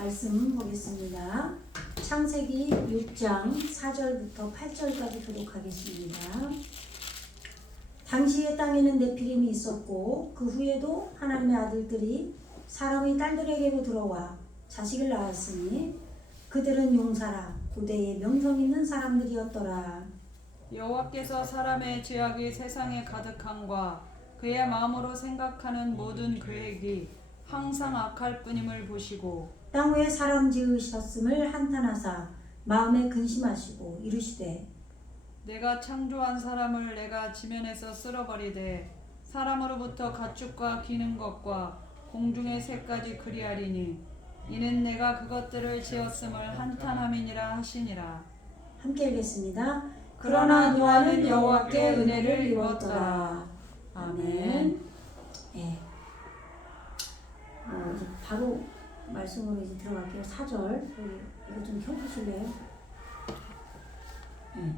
말씀 보겠습니다. 창세기 6장 4절부터 8절까지 기록하겠습니다. 당시의 땅에는 네피림이 있었고 그 후에도 하나님의 아들들이 사람의 딸들에게로 들어와 자식을 낳았으니 그들은 용사라 고대의 명성 있는 사람들이었더라. 여호와께서 사람의 죄악이 세상에 가득함과 그의 마음으로 생각하는 모든 계획이 항상 악할 뿐임을 보시고 땅 위에 사람 지으셨음을 한탄하사 마음에 근심하시고 이르시되 내가 창조한 사람을 내가 지면에서 쓸어버리되 사람으로부터 가축과 기는 것과 공중의 새까지 그리하리니 이는 내가 그것들을 지었음을 한탄함이니라 하시니라. 함께 읽겠습니다. 그러나 노아는 여호와께 은혜를 입었더라. 아멘. 예. 이제 바로 말씀으로 이제 들어갈게요. 4절. 이거 좀 켜주실래요? 예.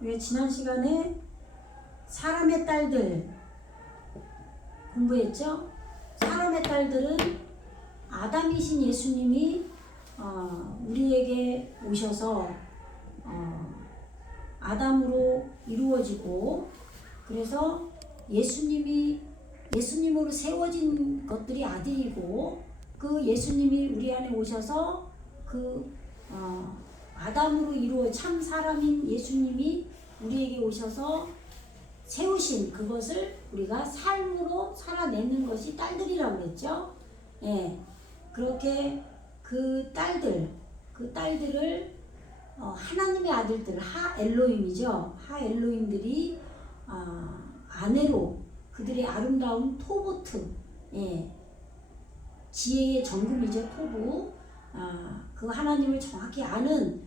우리가 지난 시간에 사람의 딸들 공부했죠? 사람의 딸들은 아담이신 예수님이 우리에게 오셔서 아담으로 이루어지고 그래서 예수님으로 세워진 것들이 아들이고 그 예수님이 우리 안에 오셔서 그 아담으로 이루어 참 사람인 예수님이 우리에게 오셔서 세우신 그것을 우리가 삶으로 살아내는 것이 딸들이라고 그랬죠. 예, 그렇게 그 딸들을 하나님의 아들들 하 엘로힘이죠. 하 엘로힘들이 아내로 그들의 아름다운 토보트, 예, 지혜의 정금이죠. 토부. 그 하나님을 정확히 아는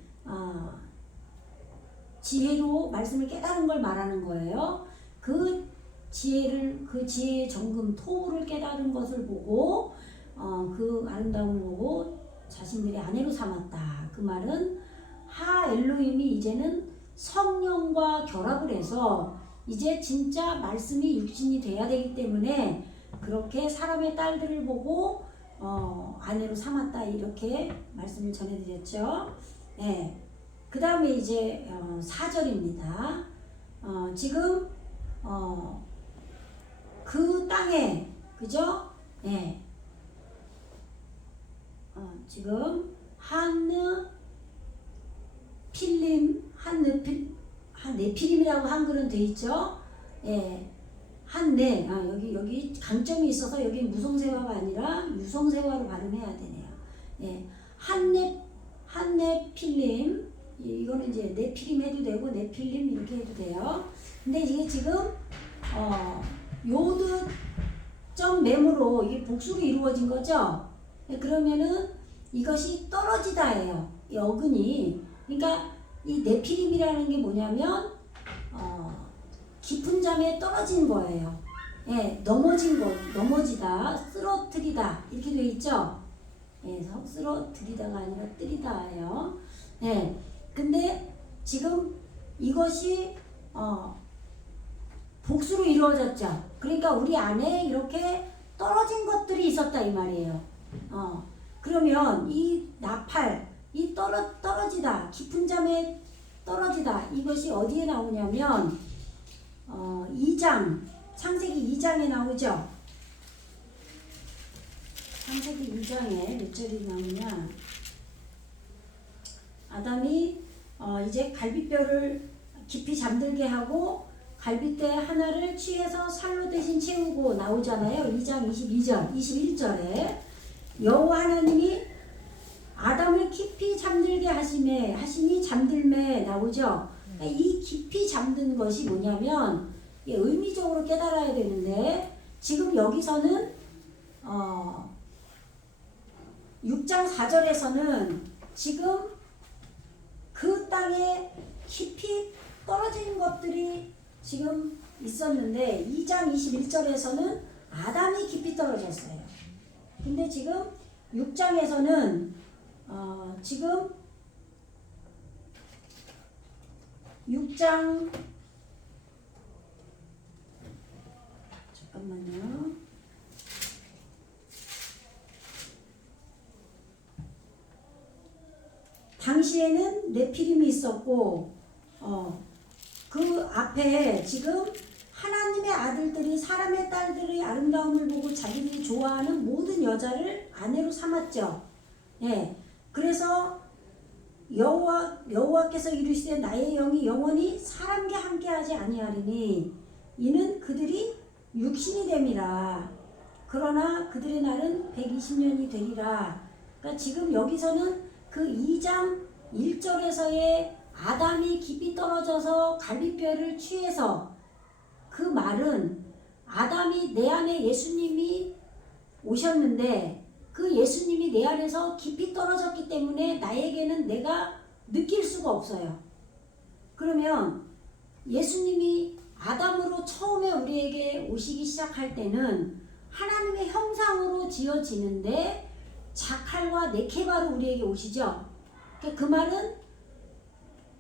지혜로 말씀을 깨달은 걸 말하는 거예요. 그 지혜의 정금 토를 깨달은 것을 보고 그 아름다움을 보고 자신들의 아내로 삼았다. 그 말은 하 엘로힘이 이제는 성령과 결합을 해서 이제 진짜 말씀이 육신이 돼야 되기 때문에 그렇게 사람의 딸들을 보고 아내로 삼았다. 이렇게 말씀을 전해드렸죠. 네. 그 다음에 이제 4절입니다. 지금 그 땅에 그죠? 네. 지금 네피림이라고 한글은 돼 있죠. 예. 여기 강점이 있어서 여기 무성세화가 아니라 유성세화로 발음해야 되네요. 예. 한네필림, 이거는 이제 네피림 해도 되고 네필림 이렇게 해도 돼요. 근데 이게 지금 요드 점 맴으로 이게 복수로 이루어진 거죠. 그러면은 이것이 떨어지다예요. 이 어근이. 그러니까 이 네피림이라는 게 뭐냐면 깊은 잠에 떨어진 거예요. 예, 넘어지다, 쓰러뜨리다 이렇게 돼 있죠. 예, 쓰러뜨리다가 아니라 뜨리다예요. 예, 근데 지금 이것이 복수로 이루어졌죠. 그러니까 우리 안에 이렇게 떨어진 것들이 있었다 이 말이에요. 그러면 이 나팔, 이 떨어지다, 깊은 잠에 떨어지다 이것이 어디에 나오냐면 2장, 창세기 2장에 나오죠. 창세기 2장에 몇 절이 나오냐? 아담이 이제 갈빗뼈를 깊이 잠들게 하고 갈빗대 하나를 취해서 살로 대신 채우고 나오잖아요. 2장 21절에 여호와 하나님이 아담을 깊이 잠들게 하시니 잠들매 나오죠. 이 깊이 잠든 것이 뭐냐면 의미적으로 깨달아야 되는데 지금 여기서는 6장 4절에서는 지금 그 땅에 깊이 떨어진 것들이 지금 있었는데 2장 21절에서는 아담이 깊이 떨어졌어요. 근데 지금 6장에서는 지금 6장 잠깐만요. 당시에는 네피림이 있었고 그 앞에 지금 하나님의 아들들이 사람의 딸들의 아름다움을 보고 자기들이 좋아하는 모든 여자를 아내로 삼았죠. 예. 그래서 여호와께서 이르시되 나의 영이 영원히 사람과 함께하지 아니하리니 이는 그들이 육신이 됨이라. 그러나 그들의 날은 120년이 되리라. 그러니까 지금 여기서는 그 2장 1절에서의 아담이 깊이 떨어져서 갈비뼈를 취해서 그 말은 아담이 내 안에 예수님이 오셨는데 그 예수님이 내 안에서 깊이 떨어졌기 때문에 나에게는 내가 느낄 수가 없어요. 그러면 예수님이 아담으로 처음에 우리에게 오시기 시작할 때는 하나님의 형상으로 지어지는데 자칼과 네케바로 우리에게 오시죠. 그 말은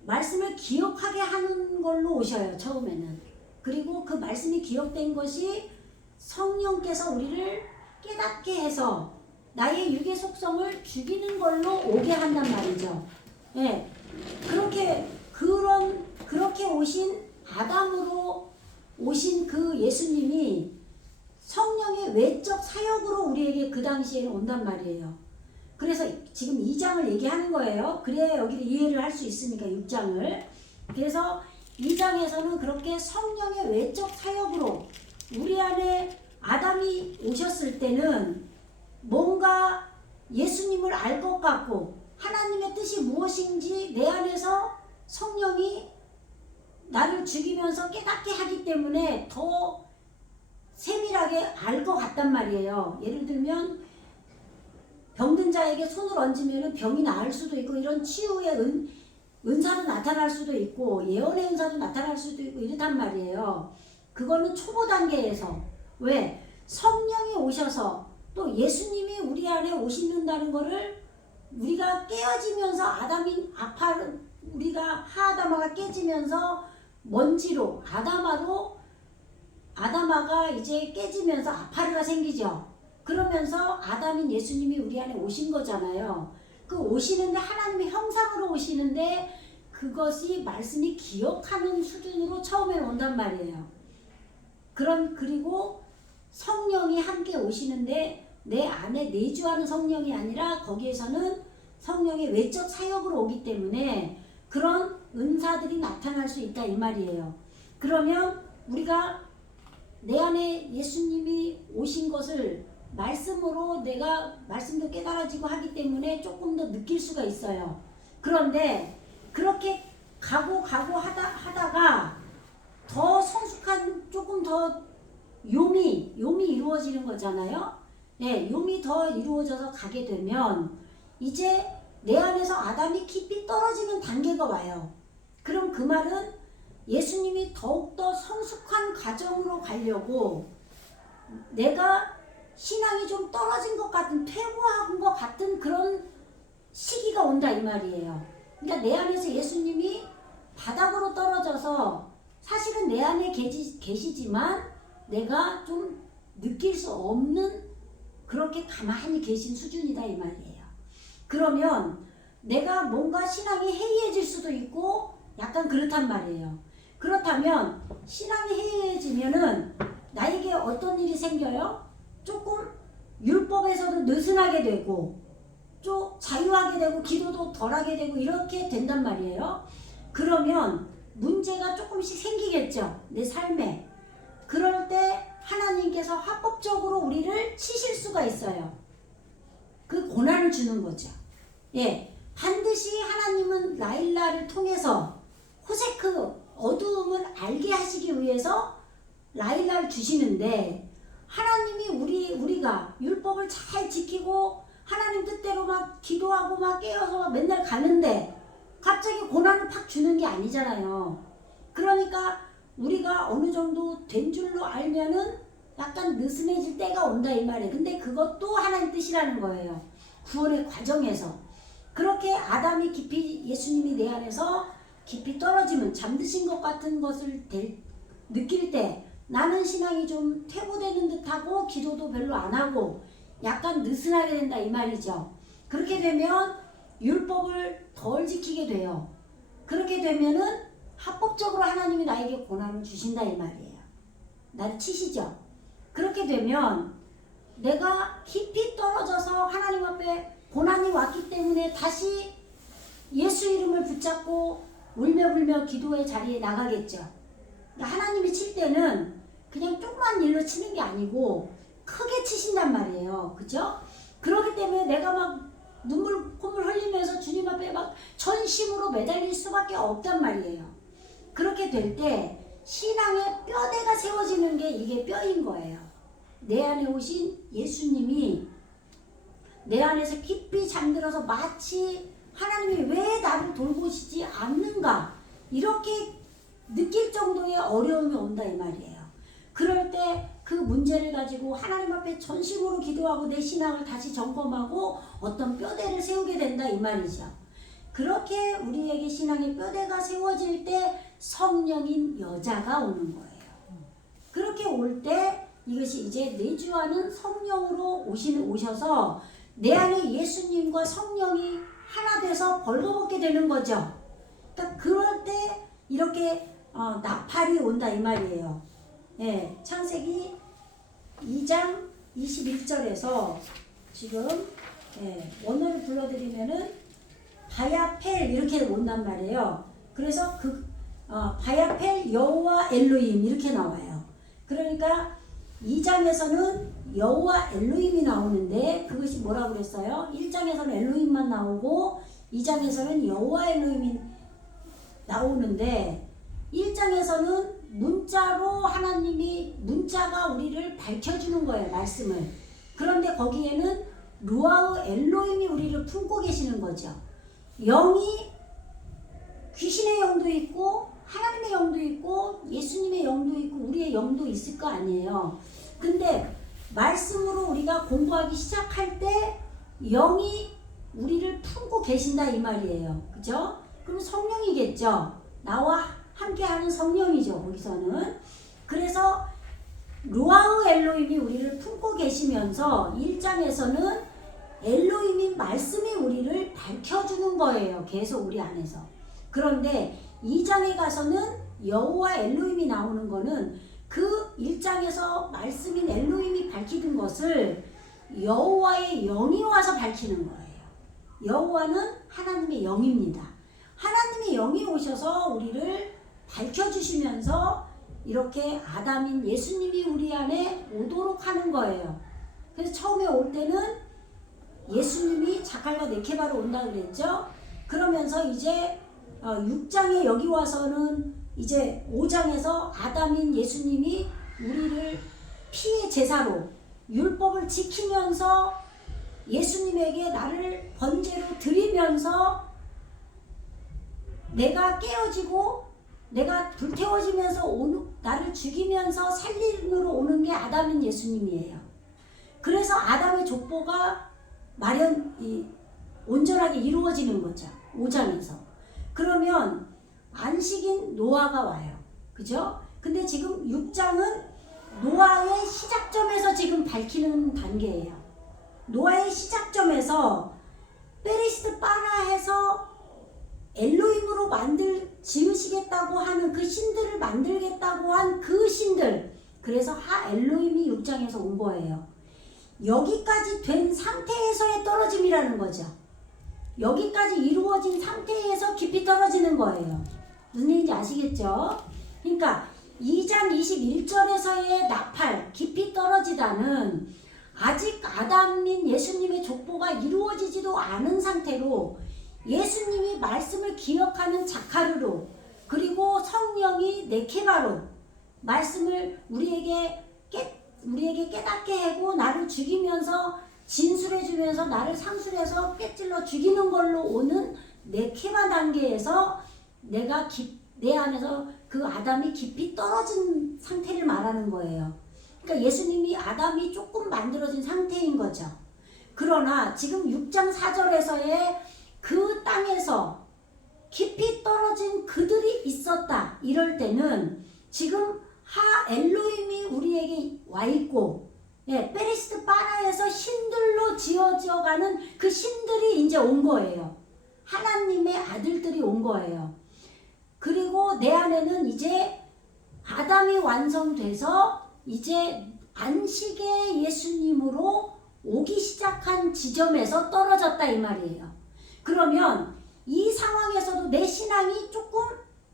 말씀을 기억하게 하는 걸로 오셔요. 처음에는. 그리고 그 말씀이 기억된 것이 성령께서 우리를 깨닫게 해서 나의 육의 속성을 죽이는 걸로 오게 한단 말이죠. 예. 그렇게 오신 아담으로 오신 그 예수님이 성령의 외적 사역으로 우리에게 그 당시에는 온단 말이에요. 그래서 지금 2장을 얘기하는 거예요. 그래야 여기를 이해를 할 수 있으니까 6장을. 그래서 2장에서는 그렇게 성령의 외적 사역으로 우리 안에 아담이 오셨을 때는 뭔가 예수님을 알 것 같고 하나님의 뜻이 무엇인지 내 안에서 성령이 나를 죽이면서 깨닫게 하기 때문에 더 세밀하게 알 것 같단 말이에요. 예를 들면 병든 자에게 손을 얹으면 병이 나을 수도 있고 이런 치유의 은사도 나타날 수도 있고 예언의 은사도 나타날 수도 있고 이렇단 말이에요. 그거는 초보 단계에서. 왜? 성령이 오셔서 또 예수님이 우리 안에 오시는다는 거를 우리가 깨어지면서 우리가 하아다마가 깨지면서 먼지로 아다마가 이제 깨지면서 아파르가 생기죠. 그러면서 아담인 예수님이 우리 안에 오신 거잖아요. 그 오시는데 하나님의 형상으로 오시는데 그것이 말씀이 기억하는 수준으로 처음에 온단 말이에요. 그리고 성령이 함께 오시는데 내 안에 내주하는 성령이 아니라 거기에서는 성령의 외적 사역으로 오기 때문에 그런 은사들이 나타날 수 있다 이 말이에요. 그러면 우리가 내 안에 예수님이 오신 것을 말씀으로 내가 말씀도 깨달아지고 하기 때문에 조금 더 느낄 수가 있어요. 그런데 그렇게 가고 하다가 더 성숙한 조금 더 용이 이루어지는 거잖아요. 네, 용이 더 이루어져서 가게 되면 이제 내 안에서 아담이 깊이 떨어지는 단계가 와요. 그럼 그 말은 예수님이 더욱더 성숙한 과정으로 가려고 내가 신앙이 좀 떨어진 것 같은 퇴보한 것 같은 그런 시기가 온다 이 말이에요. 그러니까 내 안에서 예수님이 바닥으로 떨어져서 사실은 내 안에 계시지만 내가 좀 느낄 수 없는 그렇게 가만히 계신 수준이다 이 말이에요. 그러면 내가 뭔가 신앙이 해이해질 수도 있고 약간 그렇단 말이에요. 그렇다면 신앙이 해이해지면은 나에게 어떤 일이 생겨요? 조금 율법에서도 느슨하게 되고 좀 자유하게 되고 기도도 덜하게 되고 이렇게 된단 말이에요. 그러면 문제가 조금씩 생기겠죠. 내 삶에. 그럴 때 하나님께서 합법적으로 우리를 치실 수가 있어요. 그 고난을 주는 거죠. 예, 반드시 하나님은 라일라를 통해서 호세크 어두움을 알게 하시기 위해서 라일라를 주시는데 하나님이 우리가 율법을 잘 지키고 하나님 뜻대로 막 기도하고 막 깨어서 막 맨날 가는데 갑자기 고난을 팍 주는 게 아니잖아요. 그러니까 우리가 어느 정도 된 줄로 알면은 약간 느슨해질 때가 온다 이 말이에요. 근데 그것도 하나님 뜻이라는 거예요. 구원의 과정에서. 그렇게 아담이 깊이 예수님이 내 안에서 깊이 떨어지면 잠드신 것 같은 것을 느낄 때 나는 신앙이 좀 퇴보되는 듯하고 기도도 별로 안 하고 약간 느슨하게 된다 이 말이죠. 그렇게 되면 율법을 덜 지키게 돼요. 그렇게 되면은 합법적으로 하나님이 나에게 고난을 주신다 이 말이에요. 나를 치시죠. 그렇게 되면 내가 깊이 떨어져서 하나님 앞에 고난이 왔기 때문에 다시 예수 이름을 붙잡고 울며불며 기도의 자리에 나가겠죠. 하나님이 칠 때는 그냥 조그만 일로 치는 게 아니고 크게 치신단 말이에요. 그죠? 그렇기 때문에 내가 막 눈물 콧물 흘리면서 주님 앞에 막 전심으로 매달릴 수밖에 없단 말이에요. 그렇게 될 때 신앙의 뼈대가 세워지는 게 이게 뼈인 거예요. 내 안에 오신 예수님이 내 안에서 깊이 잠들어서 마치 하나님이 왜 나를 돌보시지 않는가 이렇게 느낄 정도의 어려움이 온다 이 말이에요. 그럴 때 그 문제를 가지고 하나님 앞에 전심으로 기도하고 내 신앙을 다시 점검하고 어떤 뼈대를 세우게 된다 이 말이죠. 그렇게 우리에게 신앙의 뼈대가 세워질 때 성령인 여자가 오는 거예요. 그렇게 올 때 이것이 이제 내주하는 성령으로 오셔서 내 안에 예수님과 성령이 하나 돼서 벌거벗게 되는 거죠. 그러니까 그럴 때 이렇게 나팔이 온다 이 말이에요. 예, 창세기 2장 21절에서 지금 원어를 불러드리면은 바야펠 이렇게 온단 말이에요. 그래서 바야펠 여호와 엘로힘 이렇게 나와요. 그러니까 2장에서는 여호와 엘로힘이 나오는데 그것이 뭐라고 그랬어요? 1장에서는 엘로힘만 나오고 2장에서는 여호와 엘로힘이 나오는데 1장에서는 문자로 하나님이 문자가 우리를 밝혀주는 거예요. 말씀을. 그런데 거기에는 루아흐 엘로힘이 우리를 품고 계시는 거죠. 영이 귀신의 영도 있고 하나님의 영도 있고 예수님의 영도 있고 우리의 영도 있을 거 아니에요. 근데 말씀으로 우리가 공부하기 시작할 때 영이 우리를 품고 계신다 이 말이에요. 그죠? 그럼 성령이겠죠. 나와 함께하는 성령이죠. 거기서는. 그래서 루아흐 엘로힘이 우리를 품고 계시면서 1장에서는 엘로힘이 말씀이 우리를 밝혀주는 거예요. 계속 우리 안에서. 그런데 2장에 가서는 여호와 엘로힘이 나오는 거는 그 1장에서 말씀인 엘로힘이 밝히는 것을 여호와의 영이 와서 밝히는 거예요. 여호와는 하나님의 영입니다. 하나님의 영이 오셔서 우리를 밝혀주시면서 이렇게 아담인 예수님이 우리 안에 오도록 하는 거예요. 그래서 처음에 올 때는 예수님이 자칼과 네케바로 온다 그랬죠. 그러면서 이제 6장에 여기 와서는 이제 5장에서 아담인 예수님이 우리를 피의 제사로 율법을 지키면서 예수님에게 나를 번제로 드리면서 내가 깨어지고 내가 불태워지면서 나를 죽이면서 살림으로 오는 게 아담인 예수님이에요. 그래서 아담의 족보가 온전하게 이루어지는 거죠. 5장에서. 그러면 안식인 노아가 와요. 그죠? 근데 지금 6장은 노아의 시작점에서 지금 밝히는 단계예요. 노아의 시작점에서 베리스드 바라해서 엘로힘으로 지으시겠다고 하는 그 신들을 만들겠다고 한 그 신들. 그래서 엘로힘이 6장에서 온 거예요. 여기까지 된 상태에서의 떨어짐이라는 거죠. 여기까지 이루어진 상태에서 깊이 떨어지는 거예요. 무슨 얘기인지 아시겠죠? 그러니까 2장 21절에서의 나팔, 깊이 떨어지다는 아직 아담인 예수님의 족보가 이루어지지도 않은 상태로 예수님이 말씀을 기억하는 자카르로 그리고 성령이 네케바로 말씀을 우리에게 깨닫게 하고 나를 죽이면서 진술해주면서 나를 상술해서 깨찔러 죽이는 걸로 오는 네케바 단계에서 내 안에서 그 아담이 깊이 떨어진 상태를 말하는 거예요. 그러니까 예수님이 아담이 조금 만들어진 상태인 거죠. 그러나 지금 6장 4절에서의 그 땅에서 깊이 떨어진 그들이 있었다. 이럴 때는 지금 엘로힘이 우리에게 와 있고 베리스드 바라에서 신들로 지어져가는 그 신들이 이제 온 거예요. 하나님의 아들들이 온 거예요. 그리고 내 안에는 이제 아담이 완성돼서 이제 안식의 예수님으로 오기 시작한 지점에서 떨어졌다 이 말이에요. 그러면 이 상황에서도 내 신앙이 조금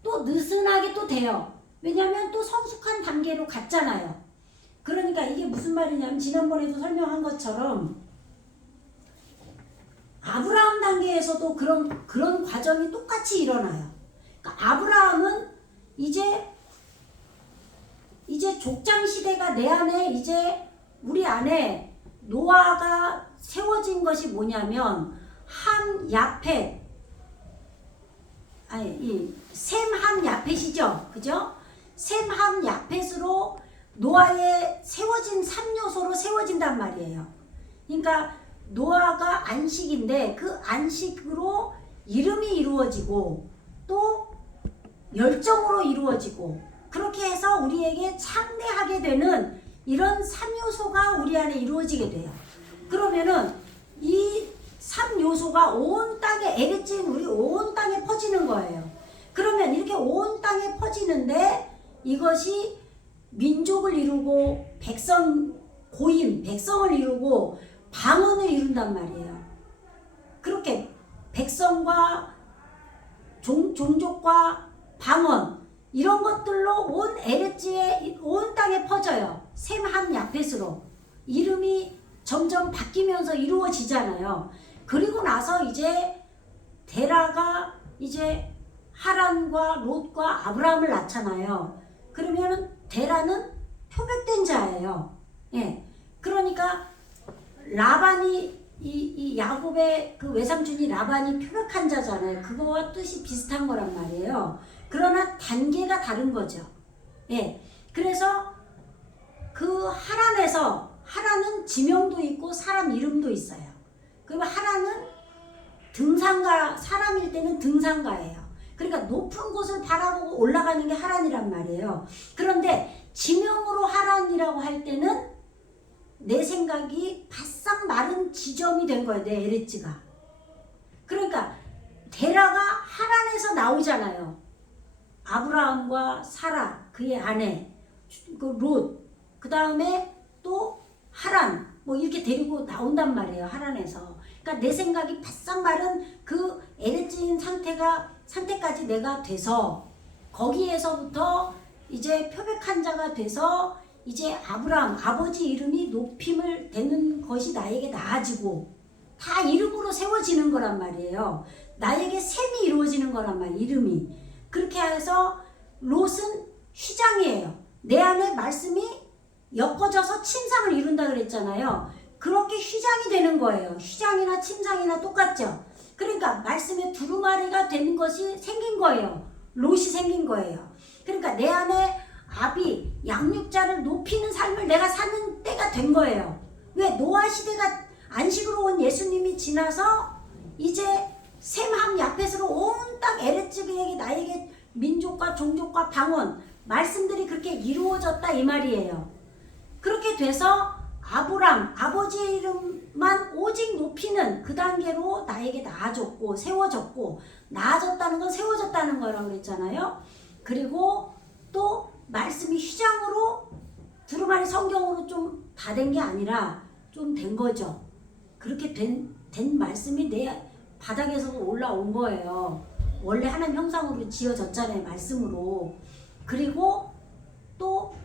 또 느슨하게 또 돼요. 왜냐하면 또 성숙한 단계로 갔잖아요. 그러니까 이게 무슨 말이냐면 지난번에도 설명한 것처럼 아브라함 단계에서도 그런 과정이 똑같이 일어나요. 그러니까 아브라함은 이제 족장 시대가 내 안에 이제 우리 안에 노아가 세워진 것이 뭐냐면 함 야펫 셈 함 야펫이죠. 그죠? 셈 함 야펫으로 노아의 세워진 3요소로 세워진단 말이에요. 그러니까 노아가 안식인데 그 안식으로 이름이 이루어지고 또 열정으로 이루어지고 그렇게 해서 우리에게 창대하게 되는 이런 3요소가 우리 안에 이루어지게 돼요. 그러면은 이 3요소가 온 땅에 에레츠인 우리 온 땅에 퍼지는 거예요. 그러면 이렇게 온 땅에 퍼지는데 이것이 민족을 이루고 백성을 이루고 방언을 이룬단 말이에요. 그렇게 백성과 종족과 방언 이런 것들로 온 에레츠의 온 땅에 퍼져요. 셈 함 야펫으로 이름이 점점 바뀌면서 이루어지잖아요. 그리고 나서 이제 데라가 이제 하란과 롯과 아브라함을 낳잖아요. 그러면은 데라는 표백된 자예요. 예. 그러니까 라반이 이 야곱의 그 외삼촌이 라반이 표백한 자잖아요. 그거와 뜻이 비슷한 거란 말이에요. 그러나 단계가 다른 거죠. 예. 그래서 그 하란은 지명도 있고 사람 이름도 있어요. 그러면 하란은 등산가, 사람일 때는 등산가예요. 그러니까 높은 곳을 바라보고 올라가는 게 하란이란 말이에요. 그런데 지명으로 하란이라고 할 때는 내 생각이 바싹 마른 지점이 된 거예요. 내 에레츠가. 그러니까 데라가 하란에서 나오잖아요. 아브라함과 사라, 그의 아내, 그 롯, 그 다음에 또 하란, 뭐 이렇게 데리고 나온단 말이에요. 하란에서. 그러니까 내 생각이 바싹 마른 그 에레츠인 상태까지 내가 돼서 거기에서부터 이제 표백한 자가 돼서 이제 아브라함 아버지 이름이 높임을 되는 것이 나에게 나아지고 다 이름으로 세워지는 거란 말이에요. 나에게 셈이 이루어지는 거란 말이에요. 이름이. 그렇게 해서 롯은 휘장이에요. 내 안에 말씀이 엮어져서 침상을 이룬다 그랬잖아요. 그렇게 휘장이 되는 거예요. 휘장이나 침상이나 똑같죠. 그러니까 말씀의 두루마리가 되는 것이 생긴 거예요. 롯이 생긴 거예요. 그러니까 내 안에 아비, 양육자를 높이는 삶을 내가 사는 때가 된 거예요. 왜? 노아 시대가 안식으로 온 예수님이 지나서 이제 셈 함 야펫으로 온 땅 에레츠에게 나에게 민족과 종족과 방언 말씀들이 그렇게 이루어졌다 이 말이에요. 그렇게 돼서 아브람 아버지의 이름만 오직 높이는 그 단계로 나에게 나아졌고 세워졌고 나아졌다는 건 세워졌다는 거라고 그랬잖아요. 그리고 또 말씀이 휘장으로 두루마리 성경으로 좀 다 된 게 아니라 좀 된 거죠. 그렇게 된 말씀이 내 바닥에서 올라온 거예요. 원래 하나님 형상으로 지어졌잖아요. 말씀으로. 그리고 또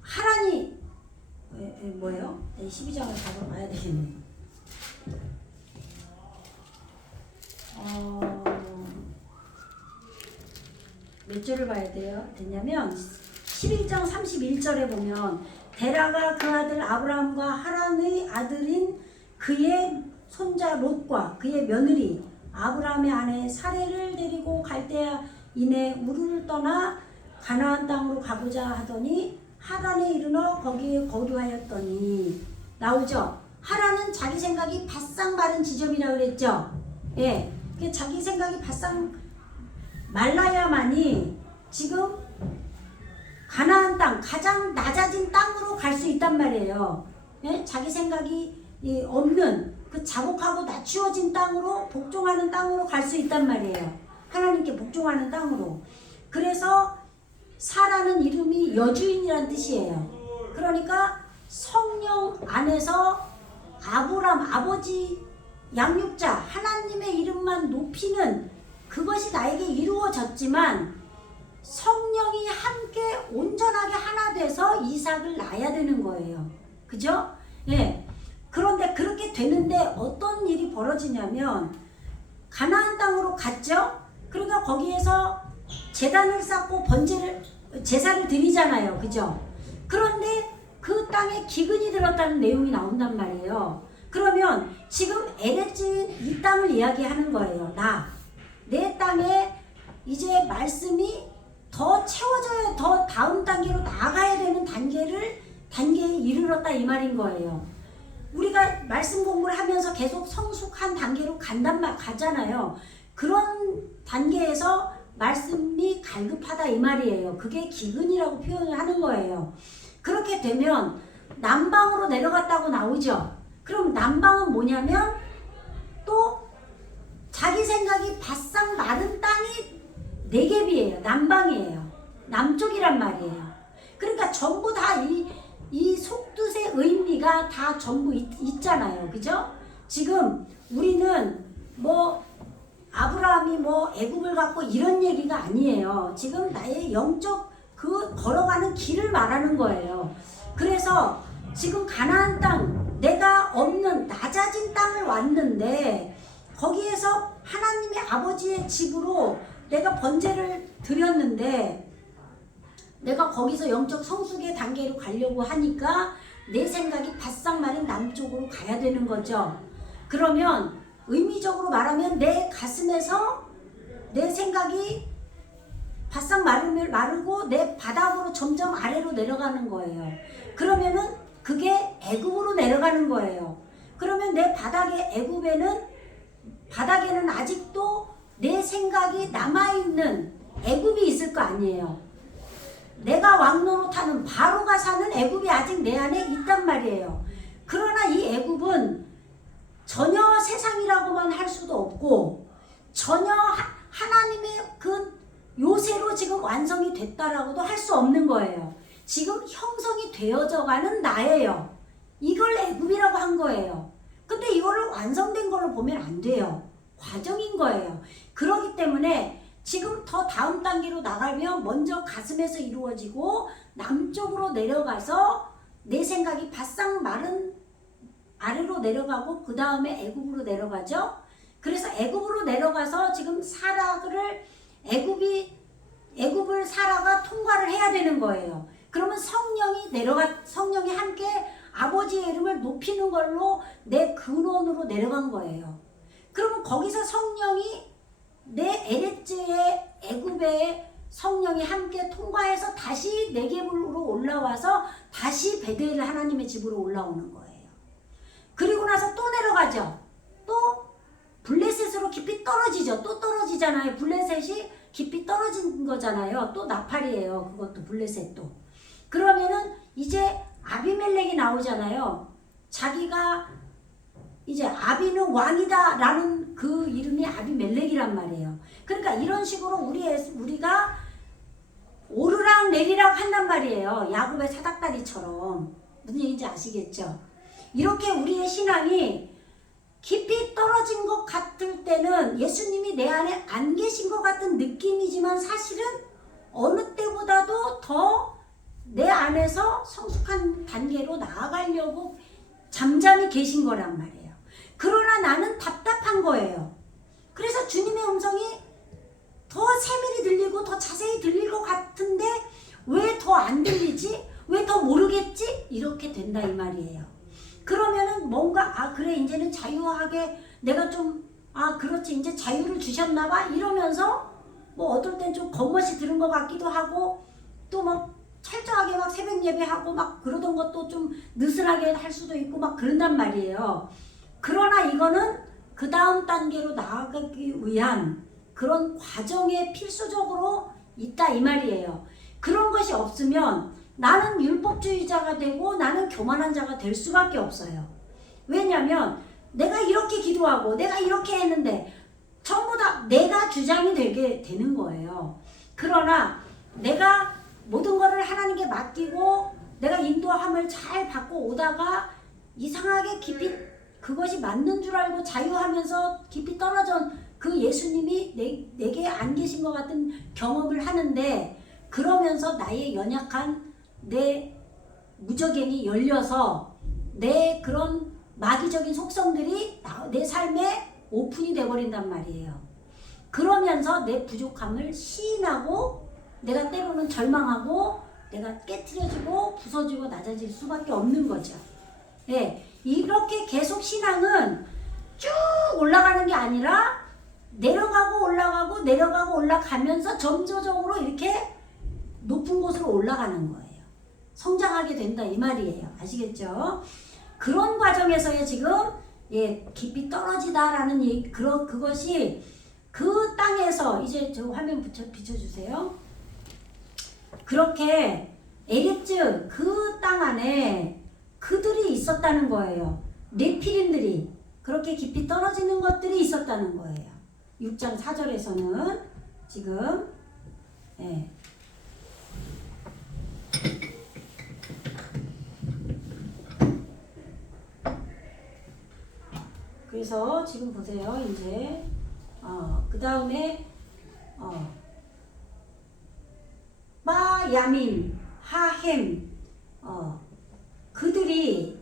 하란이 뭐예요? 12장을 바로 봐야 되겠네요. 몇 절을 봐야 되냐면 11장 31절에 보면 데라가 그 아들 아브라함과 하란의 아들인 그의 손자 롯과 그의 며느리 아브라함의 아내 사레를 데리고 갈대아인의 우르를 떠나 가나안 땅으로 가고자 하더니 하란에 이르러 거기에 거류하였더니 나오죠. 하란은 자기 생각이 바싹 마른 지점이라고 그랬죠. 예, 자기 생각이 바싹 말라야만이 지금 가나안 땅 가장 낮아진 땅으로 갈 수 있단 말이에요. 예? 자기 생각이 없는 그 자복하고 낮추어진 땅으로 복종하는 땅으로 갈 수 있단 말이에요. 하나님께 복종하는 땅으로. 그래서 사라는 이름이 여주인이란 뜻이에요. 그러니까 성령 안에서 아브람 아버지 양육자 하나님의 이름만 높이는 그것이 나에게 이루어졌지만 성령이 함께 온전하게 하나 돼서 이삭을 낳아야 되는 거예요. 그죠? 예. 그런데 그렇게 되는데 어떤 일이 벌어지냐면 가나안 땅으로 갔죠? 그러니까 거기에서 제단을 쌓고 제사를 드리잖아요. 그죠? 그런데 그 땅에 기근이 들었다는 내용이 나온단 말이에요. 그러면 지금 에레츠인 이 땅을 이야기하는 거예요. 내 땅에 이제 말씀이 더 채워져야 더 다음 단계로 나아가야 되는 단계에 이르렀다 이 말인 거예요. 우리가 말씀 공부를 하면서 계속 성숙한 단계로 가잖아요. 그런 단계에서 말씀이 갈급하다 이 말이에요. 그게 기근이라고 표현을 하는 거예요. 그렇게 되면 남방으로 내려갔다고 나오죠. 그럼 남방은 뭐냐면 또 자기 생각이 바싹 마른 땅이 네겝이에요. 남방이에요. 남쪽이란 말이에요. 그러니까 전부 다 이 속뜻의 의미가 다 전부 있잖아요. 그죠? 지금 우리는 뭐 아브라함이 뭐 애굽을 갖고 이런 얘기가 아니에요. 지금 나의 영적 그 걸어가는 길을 말하는 거예요. 그래서 지금 가나안 땅, 내가 없는 낮아진 땅을 왔는데 거기에서 하나님의 아버지의 집으로 내가 번제를 드렸는데 내가 거기서 영적 성숙의 단계로 가려고 하니까 내 생각이 바싹 마른 남쪽으로 가야 되는 거죠. 그러면 의미적으로 말하면 내 가슴에서 내 생각이 바싹 마르고 내 바닥으로 점점 아래로 내려가는 거예요. 그러면은 그게 애굽으로 내려가는 거예요. 그러면 내 바닥에는 아직도 내 생각이 남아있는 애굽이 있을 거 아니에요. 내가 왕노릇하는 바로가 사는 애굽이 아직 내 안에 있단 말이에요. 그러나 이 애굽은 전혀 세상이라고만 할 수도 없고 전혀 하나님의 그 요새로 지금 완성이 됐다라고도 할 수 없는 거예요. 지금 형성이 되어져 가는 나예요. 이걸 애굽이라고 한 거예요. 근데 이거를 완성된 걸로 보면 안 돼요. 과정인 거예요. 그렇기 때문에 지금 더 다음 단계로 나가면 먼저 가슴에서 이루어지고 남쪽으로 내려가서 내 생각이 바싹 마른 아래로 내려가고 그 다음에 애굽으로 내려가죠. 그래서 애굽으로 내려가서 지금 애굽을 사라가 통과를 해야 되는 거예요. 그러면 성령이 함께 아버지의 이름을 높이는 걸로 내 근원으로 내려간 거예요. 그러면 거기서 성령이 내 에레츠의 애굽의 성령이 함께 통과해서 다시 네겝으로 올라와서 다시 베델 하나님의 집으로 올라오는 거예요. 그리고 나서 또 내려가죠. 또 블레셋으로 깊이 떨어지죠. 또 떨어지잖아요. 블레셋이 깊이 떨어진 거잖아요. 또 나팔이에요. 그것도 블레셋도. 그러면은 이제 아비멜렉이 나오잖아요. 자기가 이제 아비는 왕이다 라는 그 이름이 아비멜렉이란 말이에요. 그러니까 이런 식으로 우리가 오르락 내리락 한단 말이에요. 야곱의 사닥다리처럼. 무슨 얘기인지 아시겠죠? 이렇게 우리의 신앙이 깊이 떨어진 것 같을 때는 예수님이 내 안에 안 계신 것 같은 느낌이지만 사실은 어느 때보다도 더 내 안에서 성숙한 단계로 나아가려고 잠잠히 계신 거란 말이에요. 그러나 나는 답답한 거예요. 그래서 주님의 음성이 더 세밀히 들리고 더 자세히 들릴 것 같은데 왜 더 안 들리지? 왜 더 모르겠지? 이렇게 된다 이 말이에요. 그러면은 뭔가 그래 이제는 자유하게 내가 좀 그렇지 이제 자유를 주셨나 봐 이러면서 뭐 어떨 땐 좀 겉멋이 들은 것 같기도 하고 또 막 철저하게 막 새벽 예배하고 막 그러던 것도 좀 느슨하게 할 수도 있고 막 그런단 말이에요. 그러나 이거는 그 다음 단계로 나아가기 위한 그런 과정에 필수적으로 있다 이 말이에요. 그런 것이 없으면 나는 율법주의자가 되고 나는 교만한 자가 될 수밖에 없어요. 왜냐하면 내가 이렇게 기도하고 내가 이렇게 했는데 전부 다 내가 주장이 되게 되는 거예요. 그러나 내가 모든 거를 하나님께 맡기고 내가 인도함을 잘 받고 오다가 이상하게 깊이 그것이 맞는 줄 알고 자유하면서 깊이 떨어진 그 예수님이 내게 안 계신 것 같은 경험을 하는데, 그러면서 나의 연약한 내 무저갱이 열려서 내 그런 마귀적인 속성들이 내 삶에 오픈이 돼버린단 말이에요. 그러면서 내 부족함을 시인하고 내가 때로는 절망하고 내가 깨트려지고 부서지고 낮아질 수밖에 없는 거죠. 예, 이렇게 계속 신앙은 쭉 올라가는 게 아니라 내려가고 올라가고 내려가고 올라가면서 점차적으로 이렇게 높은 곳으로 올라가는 거예요. 성장하게 된다 이 말이에요. 아시겠죠? 그런 과정에서의 지금 깊이 떨어지다라는 그것이 그 땅에서 이제 저 화면 비춰주세요. 그렇게 에립즈 그 땅 안에 그들이 있었다는 거예요. 네피림들이 그렇게 깊이 떨어지는 것들이 있었다는 거예요. 6장 4절에서는 지금 그래서 지금 보세요. 이제 그 다음에 마야민, 하햄 그들이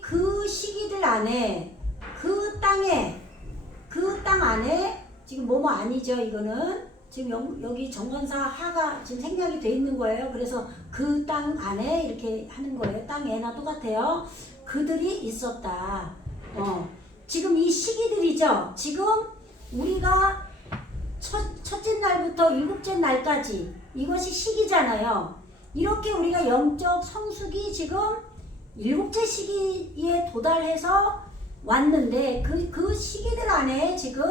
그 시기들 안에 그 땅 안에 지금 뭐뭐 아니죠. 이거는 지금 여기 정관사 하가 지금 생략이 돼 있는 거예요. 그래서 그 땅 안에 이렇게 하는 거예요. 땅에나 똑같아요. 그들이 있었다. 지금 이 시기들이죠. 지금 우리가 첫째 날부터 일곱째 날까지 이것이 시기잖아요. 이렇게 우리가 영적 성숙이 지금 일곱째 시기에 도달해서 왔는데 그 시기들 안에 지금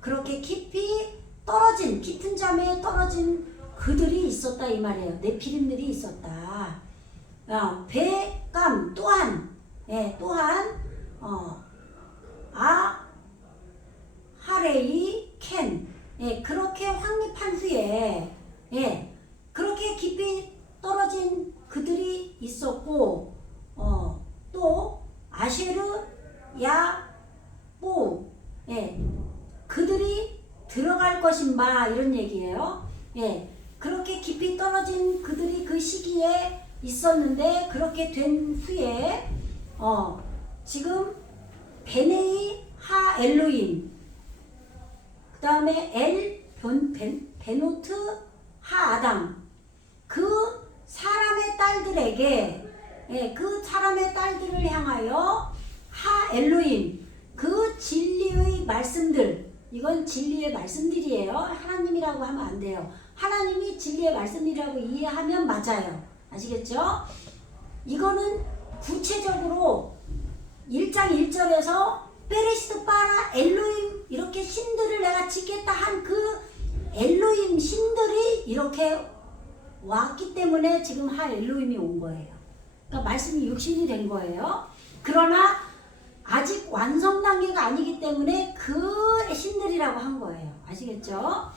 그렇게 깊이 떨어진 깊은 잠에 떨어진 그들이 있었다 이 말이에요. 네피림들이 있었다. 베감 또한 하레이 켄 그렇게 확립한 후에 그렇게 깊이 떨어진 그들이 있었고 또 아쉐르 야뽀 그들이 들어갈 것인바 이런 얘기예요. 그렇게 깊이 떨어진 그들이 그 시기에 있었는데 그렇게 된 후에 지금 베네이 하 엘로임 그 다음에 베노트 하 아담 그 사람의 딸들에게 그 사람의 딸들을 향하여 하 엘로임 그 진리의 말씀들 이건 진리의 말씀들이에요. 하나님이라고 하면 안 돼요. 하나님이 진리의 말씀이라고 이해하면 맞아요. 아시겠죠? 이거는 구체적으로 1장 1절에서 베레시드 바라 엘로임 이렇게 신들을 내가 짓겠다 한 그 엘로임 신들이 이렇게 왔기 때문에 지금 하 엘로임이 온 거예요. 그러니까 말씀이 육신이 된 거예요. 그러나 아직 완성 단계가 아니기 때문에 그 신들이라고 한 거예요. 아시겠죠?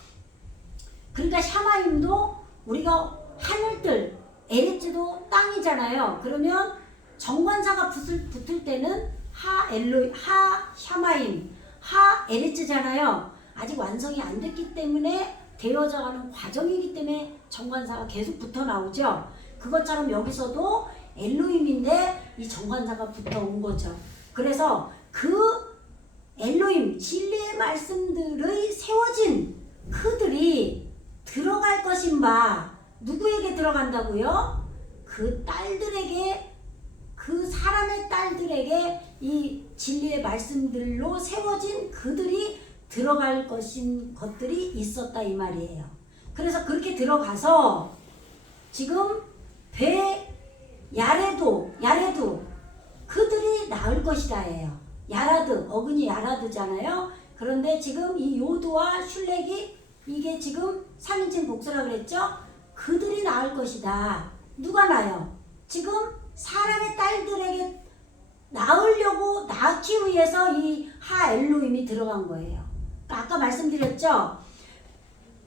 그러니까 샤마임도 우리가 하늘들 에리츠도 땅이잖아요. 그러면 정관사가 붙을 때는 하 샤마임, 하 에리츠잖아요. 아직 완성이 안 됐기 때문에 되어져가는 과정이기 때문에 정관사가 계속 붙어 나오죠. 그것처럼 여기서도 엘로임인데 이 정관사가 붙어 온 거죠. 그래서 그 엘로임 진리의 말씀들의 세워진 그들이 들어갈 것인바 누구에게 들어간다고요? 그 딸들에게 그 사람의 딸들에게 이 진리의 말씀들로 세워진 그들이 들어갈 것들이 있었다 이 말이에요. 그래서 그렇게 들어가서 지금 야레도 그들이 나을 것이다예요. 야라드 어근이 야라드잖아요. 그런데 지금 이 요도와 슐렉이 이게 지금 3인칭 복수라 그랬죠. 그들이 나을 것이다. 누가 나요? 지금 사람의 딸들에게 낳으려고 낳기 위해서 이 하 엘로힘이 들어간 거예요. 아까 말씀드렸죠?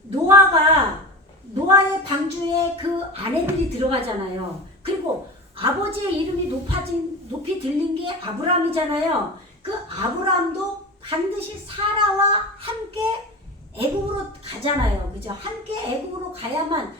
노아의 방주에 그 아내들이 들어가잖아요. 그리고 아버지의 이름이 높이 들린 게 아브라함이잖아요. 그 아브라함도 반드시 사라와 함께 애굽으로 가잖아요. 그죠? 함께 애굽으로 가야만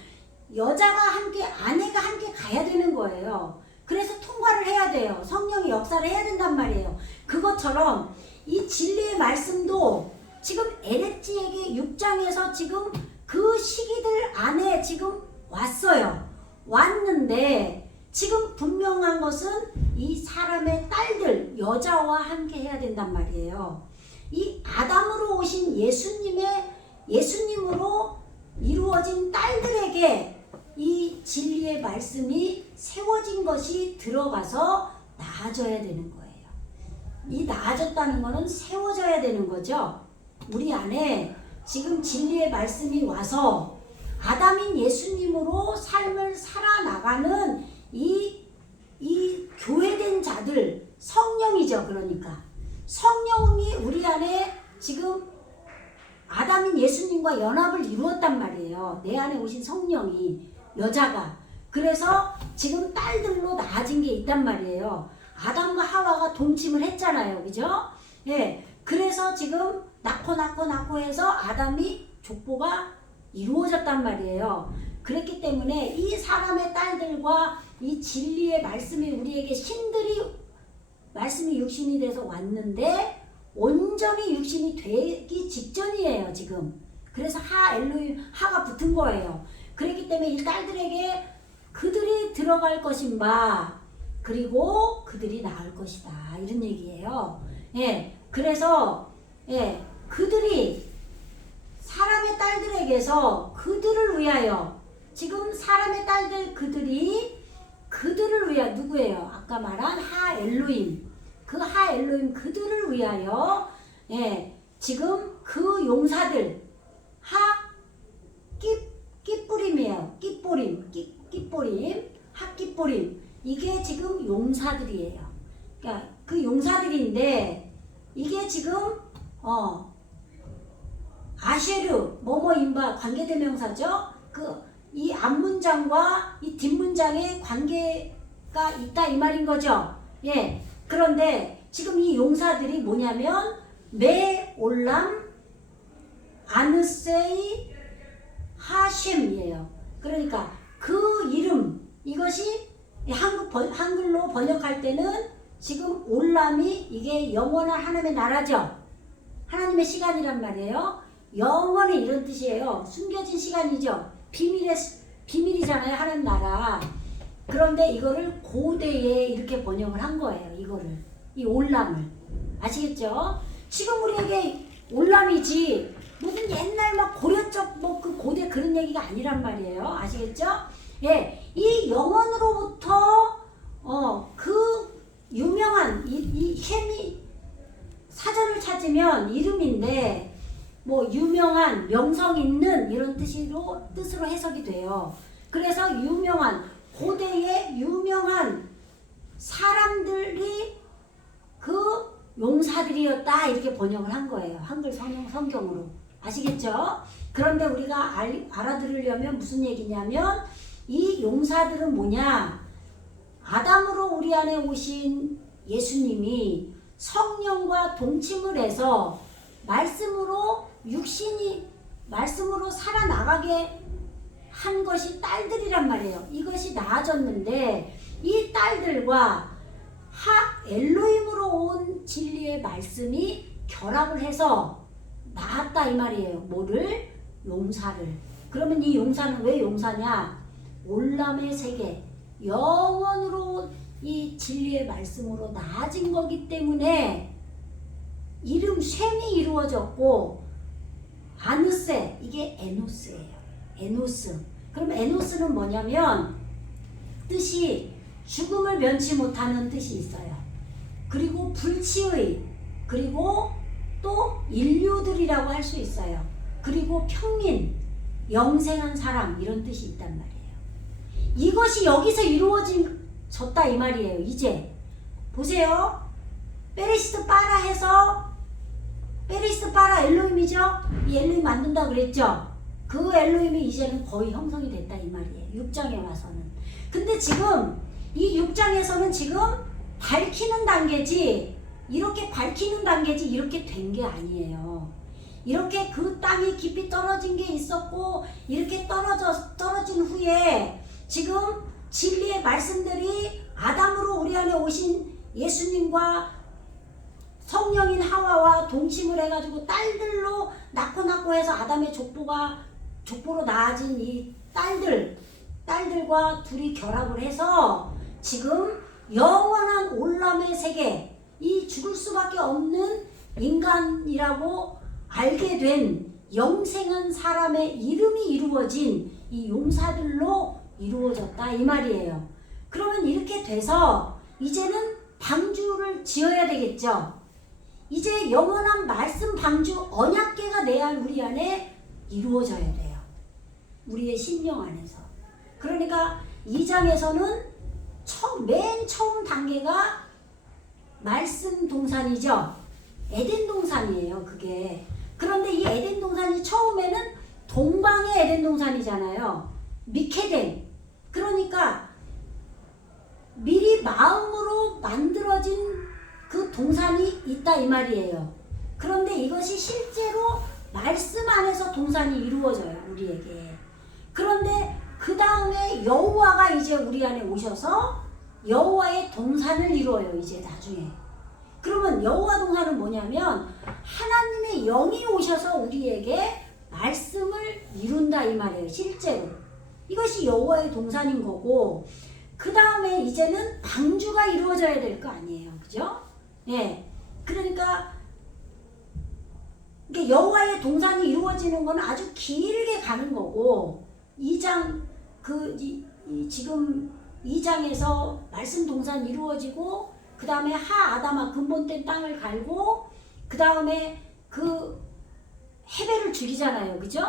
여자가 함께, 아내가 함께 가야 되는 거예요. 그래서 통과를 해야 돼요. 성령의 역사를 해야 된단 말이에요. 그것처럼 이 진리의 말씀도 지금 에레찌에게 6장에서 지금 그 시기들 안에 지금 왔어요. 왔는데 지금 분명한 것은 이 사람의 딸들, 여자와 함께 해야 된단 말이에요. 이 아담으로 오신 예수님으로 이루어진 딸들에게 이 진리의 말씀이 세워진 것이 들어가서 나아져야 되는 거예요. 이 나아졌다는 것은 세워져야 되는 거죠. 우리 안에 지금 진리의 말씀이 와서 아담인 예수님으로 삶을 살아나가는 이 교회된 자들, 성령이죠. 그러니까 성령이 우리 안에 지금 아담인 예수님과 연합을 이루었단 말이에요. 내 안에 오신 성령이, 여자가. 그래서 지금 딸들로 나아진 게 있단 말이에요. 아담과 하와가 동침을 했잖아요. 그죠? 예. 그래서 지금 낳고 해서 아담이 족보가 이루어졌단 말이에요. 그랬기 때문에 이 사람의 딸들과 이 진리의 말씀이 우리에게 말씀이 육신이 돼서 왔는데 온전히 육신이 되기 직전이에요. 지금. 그래서 하가 붙은 거예요. 그렇기 때문에 이 딸들에게 그들이 들어갈 것인바 그리고 그들이 낳을 것이다, 이런 얘기예요. 예. 그래서 그들이 사람의 딸들에게서 그들을 위하여, 지금 사람의 딸들 그들을 위하여 누구예요? 아까 말한 하 엘로힘, 그 하 엘로힘 그들을 위하여 지금 그 용사들 끼뿌림이에요. 끼뿌림, 핫끼뿌림, 이게 지금 용사들이에요. 그러니까 그 용사들인데 이게 지금 아쉐르 뭐뭐인바 관계대명사죠. 이 앞문장과 이 뒷문장에 관계가 있다 이 말인 거죠. 예. 그런데 지금 이 용사들이 뭐냐면 메올람 아느세이 하셴이에요. 그러니까 그 이름, 이것이 한글로 번역할 때는 지금 올람이 이게 영원한 하나님의 나라죠. 하나님의 시간이란 말이에요. 영원히 이런 뜻이에요. 숨겨진 시간이죠. 비밀이잖아요. 하나님 나라. 그런데 이거를 고대에 이렇게 번역을 한 거예요. 이 올람을. 아시겠죠? 지금 우리에게 올람이지 무슨 옛날 막 고려적 그 고대 그런 얘기가 아니란 말이에요. 아시겠죠? 예, 이 영원으로부터 그 유명한 이 셈이 사전을 찾으면 이름인데 뭐 유명한, 명성 있는 이런 뜻으로 해석이 돼요. 그래서 고대의 유명한 사람들이 그 용사들이었다, 이렇게 번역을 한 거예요. 한글 성경으로. 아시겠죠? 그런데 우리가 알아들으려면 무슨 얘기냐면 이 용사들은 뭐냐? 아담으로 우리 안에 오신 예수님이 성령과 동침을 해서 말씀으로 살아나가게 한 것이 딸들이란 말이에요. 이것이 나아졌는데 이 딸들과 엘로힘으로 온 진리의 말씀이 결합을 해서 나았다 이 말이에요. 뭐를? 용사를. 그러면 이 용사는 왜 용사냐? 올람의 세계, 영원으로 이 진리의 말씀으로 나아진 거기 때문에 이름 셈이 이루어졌고, 아느세, 이게 에노스예요. 에노스. 그럼 에노스는 뭐냐면 뜻이 죽음을 면치 못하는 뜻이 있어요. 그리고 불치의, 그리고 또 인류들이라고 할 수 있어요. 그리고 평민, 영생한 사람, 이런 뜻이 있단 말이에요. 이것이 여기서 이루어졌다 이 말이에요. 이제 보세요. 베레시트 바라 해서 베레시트 바라 엘로힘이죠. 이 엘로힘 만든다 그랬죠. 그 엘로힘이 이제는 거의 형성이 됐다 이 말이에요. 6장에 와서는. 근데 지금 이 6장에서는 지금 밝히는 단계지, 이렇게 밝히는 단계지 이렇게 된 게 아니에요. 이렇게 그 땅이 깊이 떨어진 게 있었고 이렇게 떨어진 후에 지금 진리의 말씀들이 아담으로 우리 안에 오신 예수님과 성령인 하와와 동침을 해가지고 딸들로 낳고 해서 아담의 족보로 낳아진 이 딸들과 둘이 결합을 해서 지금 영원한 올람의 세계, 이 죽을 수밖에 없는 인간이라고 알게 된 영생한 사람의 이름이 이루어진 이 용사들로 이루어졌다 이 말이에요. 그러면 이렇게 돼서 이제는 방주를 지어야 되겠죠. 이제 영원한 말씀 방주 언약궤가 내 안 우리 안에 이루어져야 돼요. 우리의 심령 안에서. 그러니까 2장에서는 맨 처음 단계가 말씀 동산이죠. 에덴 동산이에요, 그게. 그런데 이 에덴 동산이 처음에는 동방의 에덴 동산이잖아요. 미케덴. 그러니까 미리 마음으로 만들어진 그 동산이 있다 이 말이에요. 그런데 이것이 실제로 말씀 안에서 동산이 이루어져요, 우리에게. 그런데 그 다음에 여호와가 이제 우리 안에 오셔서 여호와의 동산을 이루어요, 이제 나중에. 그러면 여호와 동산은 뭐냐면 하나님의 영이 오셔서 우리에게 말씀을 이룬다 이 말이에요, 실제로. 이것이 여호와의 동산인 거고, 그 다음에 이제는 방주가 이루어져야 될 거 아니에요, 그죠? 예. 그러니까 여호와의 동산이 이루어지는 건 아주 길게 가는 거고, 2장 지금 2장에서 말씀 동산 이루어지고, 그 다음에 아담아 근본된 땅을 갈고, 그 다음에 그 헤벨을 죽이잖아요, 그죠?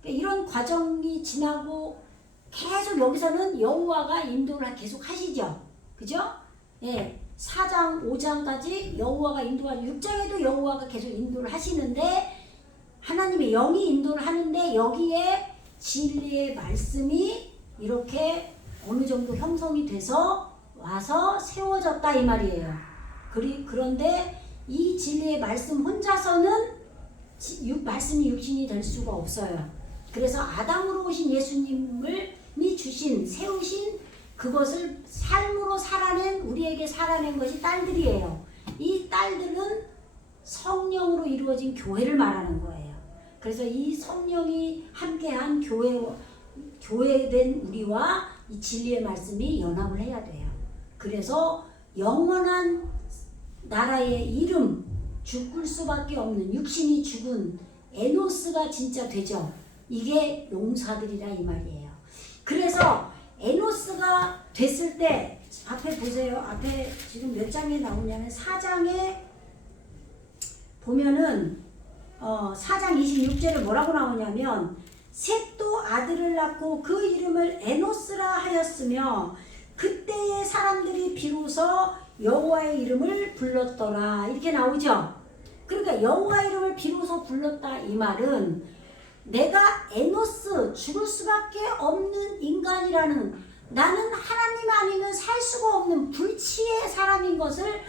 그러니까 이런 과정이 지나고 계속 여기서는 여호와가 인도를 계속 하시죠, 그죠? 예. 4장, 5장까지 여호와가 인도하고 6장에도 여호와가 계속 인도를 하시는데, 하나님의 영이 인도를 하는데 여기에 진리의 말씀이 이렇게 어느 정도 형성이 돼서 와서 세워졌다 이 말이에요. 그런데 이 진리의 말씀 혼자서는 말씀이 육신이 될 수가 없어요. 그래서 아담으로 오신 예수님이 세우신 그것을 삶으로 우리에게 살아낸 것이 딸들이에요. 이 딸들은 성령으로 이루어진 교회를 말하는 거예요. 그래서 이 성령이 함께한 교회된 우리와 이 진리의 말씀이 연합을 해야 돼요. 그래서 영원한 나라의 이름, 죽을 수밖에 없는 육신이 죽은 에노스가 진짜 되죠. 이게 용사들이라 이 말이에요. 그래서 에노스가 됐을 때 앞에 보세요. 앞에 지금 몇 장에 나오냐면 4장에 보면은 4장 26절에 뭐라고 나오냐면, 셋도 아들을 낳고 그 이름을 에노스라 하였으며 그때의 사람들이 비로소 여호와의 이름을 불렀더라 이렇게 나오죠. 그러니까 여호와의 이름을 비로소 불렀다 이 말은 내가 에노스, 죽을 수밖에 없는 인간이라는, 나는 하나님 아니면 살 수가 없는 불치의 사람인 것을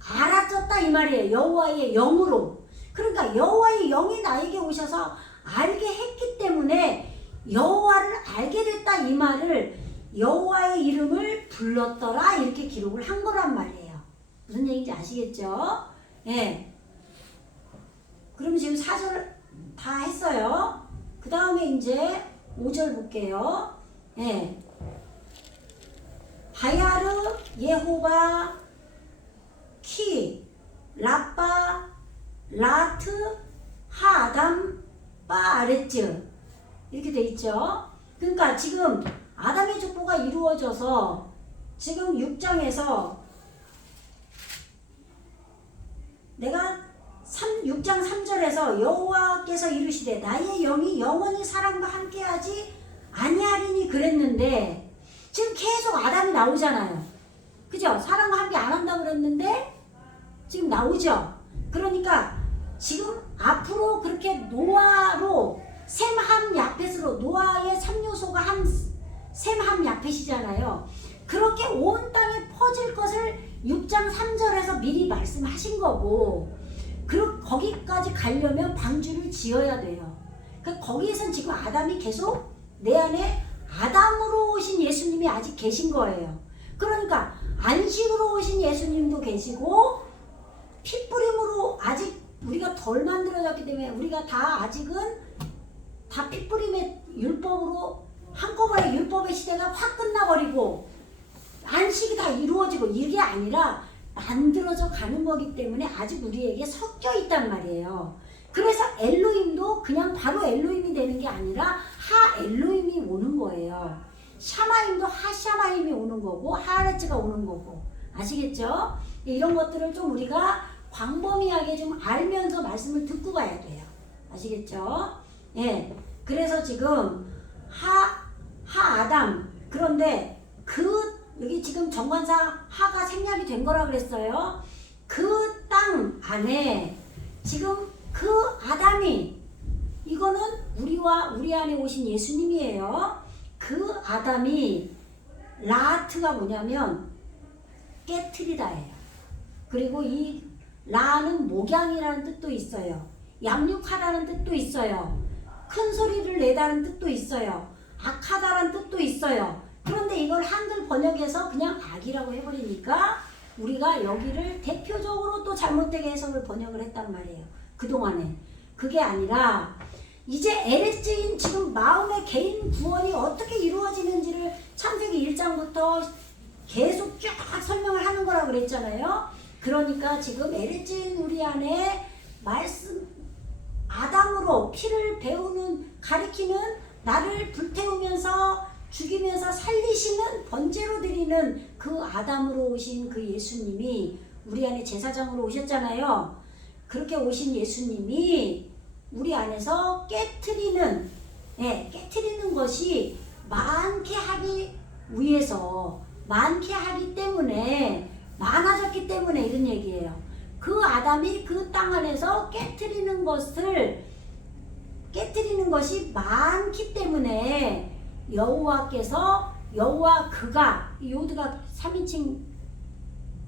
알아졌다 이 말이에요. 여호와의 영으로. 그러니까 여호와의 영이 나에게 오셔서 알게 했기 때문에 여호와를 알게 됐다 이 말을 여호와의 이름을 불렀더라 이렇게 기록을 한 거란 말이에요. 무슨 얘기인지 아시겠죠? 예. 그럼 지금 4절 다 했어요. 그 다음에 이제 5절 볼게요. 예. 바야르, 예호바, 키, 라빠, 라트, 하아담, 바아레츠 이렇게 돼 있죠. 그러니까 지금 아담의 족보가 이루어져서 지금 6장에서 내가 6장 3절에서 여호와께서 이르시되 나의 영이 영원히 사람과 함께하지 아니하리니 그랬는데, 지금 계속 아담이 나오잖아요. 그죠? 사람과 함께 안 한다고 그랬는데 지금 나오죠? 그러니까 지금 앞으로 그렇게 노아로 셈함 야펫으로 노아의 3요소가 한 셈함 야펫이잖아요. 그렇게 온 땅에 퍼질 것을 6장 3절에서 미리 말씀하신 거고 거기까지 가려면 방주를 지어야 돼요. 그러니까 거기에선 지금 아담이 계속 내 안에 아담으로 오신 예수님이 아직 계신 거예요. 그러니까 안식으로 오신 예수님도 계시고 핏부림으로 아직 우리가 덜 만들어졌기 때문에 우리가 다 아직은 다 핏부림의 율법으로 한꺼번에 율법의 시대가 확 끝나버리고 안식이 다 이루어지고 이게 아니라 만들어져 가는 거기 때문에 아직 우리에게 섞여 있단 말이에요. 그래서 엘로힘도 그냥 바로 엘로힘이 되는 게 아니라 하 엘로힘이 오는 거예요. 샤마임도 하 샤마임이 오는 거고 하레츠가 오는 거고 아시겠죠? 이런 것들을 좀 우리가 광범위하게 좀 알면서 말씀을 듣고 가야 돼요. 아시겠죠? 예. 그래서 지금 하 아담 그런데 여기 지금 정관사 하가 생략이 된 거라 그랬어요. 그 땅 안에 지금 그 아담이 이거는 우리 안에 오신 예수님이에요. 그 아담이 라트가 뭐냐면 깨트리다예요. 그리고 이 라는 목양이라는 뜻도 있어요. 양육하다는 뜻도 있어요. 큰 소리를 내다는 뜻도 있어요. 악하다라는 뜻도 있어요. 그런데 이걸 한글 번역해서 그냥 악이라고 해버리니까 우리가 여기를 대표적으로 또 잘못되게 해석을 번역을 했단 말이에요. 그동안에. 그게 아니라 이제 에레츠인 지금 마음의 개인 구원이 어떻게 이루어지는지를 창세기 1장부터 계속 쭉 설명을 하는 거라고 그랬잖아요. 그러니까 지금 에레츠인 우리 안에 말씀 아담으로 피를 배우는 가리키는 나를 불태우면서 죽이면서 살리시는 번제로 드리는 그 아담으로 오신 그 예수님이 우리 안에 제사장으로 오셨잖아요. 그렇게 오신 예수님이 우리 안에서 깨트리는 것이 많게 하기 위해서 많게 하기 때문에 많아졌기 때문에 이런 얘기예요. 그 아담이 그 땅 안에서 깨트리는 것이 많기 때문에 여호와 그가 요드가 3인칭이에요.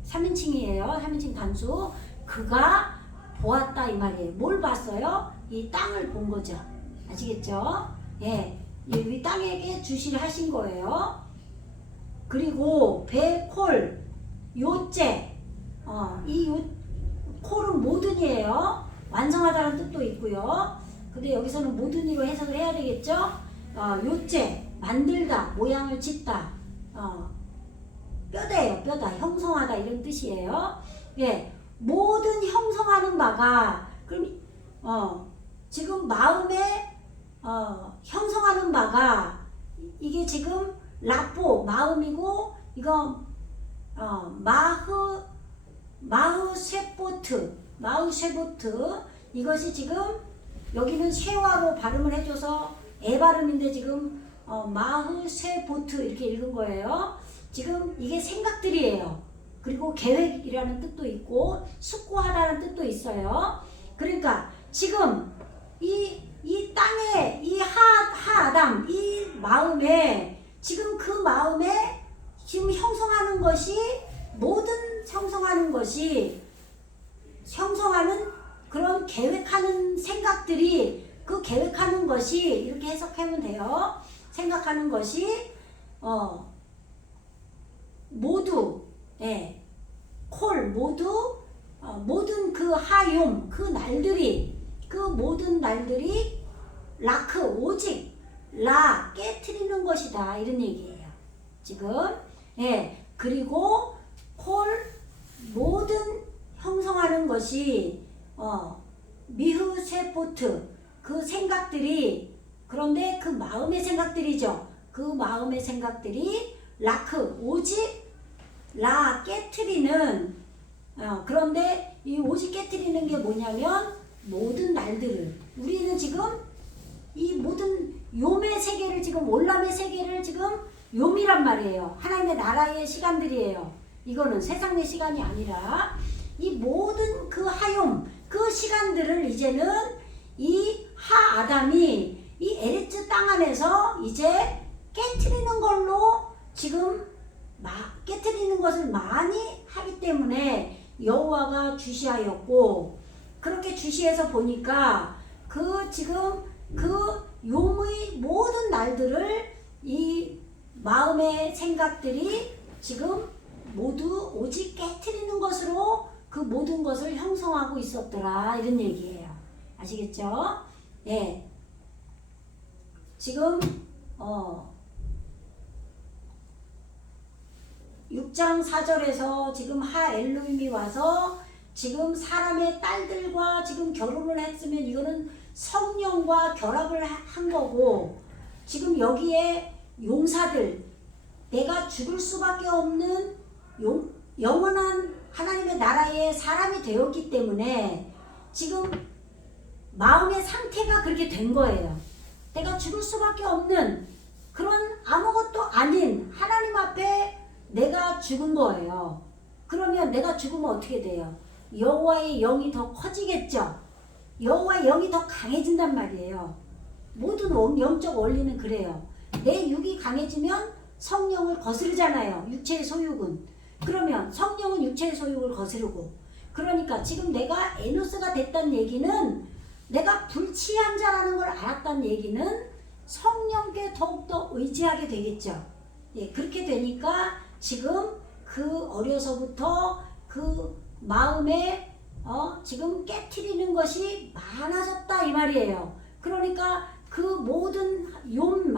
3인칭 단수. 그가 보았다 이 말이에요. 뭘 봤어요? 이 땅을 본 거죠. 아시겠죠? 예. 이 땅에게 주시를 하신 거예요. 그리고 배, 콜, 요째. 콜은 모든이에요. 완성하다는 뜻도 있고요. 근데 여기서는 모든이로 해석을 해야 되겠죠? 요째, 만들다, 모양을 짓다. 뼈다예요, 뼈다. 형성하다 이런 뜻이에요. 예. 모든 형성하는 바가 그럼 지금 마음에 형성하는 바가 이게 지금 라포 마음이고 이거 마흐쉐보트 이것이 지금 여기는 쉐와로 발음을 해줘서 애 발음인데 지금 마흐쉐보트 이렇게 읽은 거예요. 지금 이게 생각들이에요. 그리고 계획이라는 뜻도 있고 숙고하다는 뜻도 있어요. 그러니까 지금 이 땅에 이 하아담 이 마음에 지금 그 마음에 지금 형성하는 것이 모든 형성하는 그런 계획하는 생각들이 그 계획하는 것이 이렇게 해석하면 돼요. 생각하는 것이 모두 모든 그 하욤 그 모든 날들이 라크 오직 라 깨트리는 것이다 이런 얘기예요. 지금 그리고 콜 모든 형성하는 것이 미흐세포트 그 생각들이 그런데 그 마음의 생각들이죠. 그 마음의 생각들이 라크 오직 라 깨트리는 그런데 이 오직 깨트리는 게 뭐냐면 모든 날들을 우리는 지금 이 모든 욤의 세계를 지금 올람의 세계를 지금 욤이란 말이에요. 하나님의 나라의 시간들이에요. 이거는 세상의 시간이 아니라 이 모든 그 하욤, 그 시간들을 이제는 이 하 아담이 이 에레츠 땅 안에서 이제 깨트리는 걸로 지금 깨트리는 것을 많이 하기 때문에 여호와가 주시하였고, 그렇게 주시해서 보니까 그 지금 그 용의 모든 날들을 이 마음의 생각들이 지금 모두 오직 깨트리는 것으로 그 모든 것을 형성하고 있었더라, 이런 얘기예요. 아시겠죠? 예. 지금 6장 4절에서 지금 하 엘로힘이 와서 지금 사람의 딸들과 지금 결혼을 했으면 이거는 성령과 결합을 한 거고, 지금 여기에 용사들, 내가 죽을 수밖에 없는 영원한 하나님의 나라의 사람이 되었기 때문에 지금 마음의 상태가 그렇게 된 거예요. 내가 죽을 수밖에 없는 그런 아무것도 아닌 하나님 앞에 내가 죽은 거예요. 그러면 내가 죽으면 어떻게 돼요? 여호와의 영이 더 커지겠죠. 여호와의 영이 더 강해진단 말이에요. 모든 영적 원리는 그래요. 내 육이 강해지면 성령을 거스르잖아요. 육체의 소욕은. 그러면 성령은 육체의 소욕을 거스르고, 그러니까 지금 내가 에노스가 됐다는 얘기는 내가 불치한 자라는 걸 알았다는 얘기는 성령께 더욱더 의지하게 되겠죠. 예, 그렇게 되니까 지금 그 어려서부터 그 마음에 지금 깨트리는 것이 많아졌다, 이 말이에요. 그러니까 그 모든 모든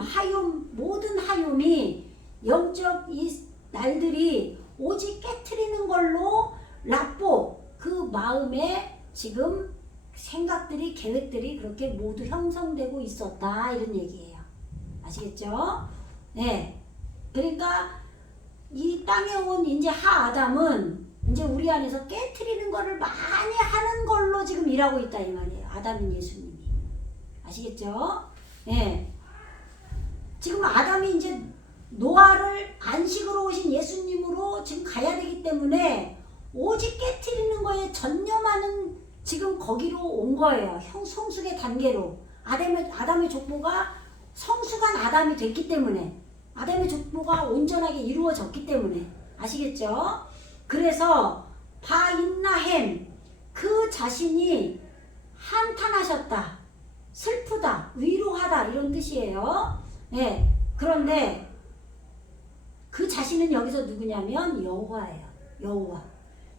하욤이 영적 이 날들이 오직 깨트리는 걸로 라뽀 그 마음에 지금 생각들이, 계획들이 그렇게 모두 형성되고 있었다, 이런 얘기예요. 아시겠죠? 네. 그러니까 이 땅에 온 이제 하 아담은 이제 우리 안에서 깨트리는 거를 많이 하는 걸로 지금 일하고 있다, 이 말이에요. 아담인 예수님이. 아시겠죠? 네. 지금 아담이 이제 노아를 안식으로 오신 예수님으로 지금 가야 되기 때문에 오직 깨트리는 거에 전념하는 지금 거기로 온 거예요. 성숙의 단계로. 아담의 족보가 성숙한 아담이 됐기 때문에, 아담의 족보가 온전하게 이루어졌기 때문에. 아시겠죠? 그래서 바인나햄, 그 자신이 한탄하셨다, 슬프다, 위로하다, 이런 뜻이에요. 네. 그런데 그 자신은 여기서 누구냐면 여호와예요. 여호와.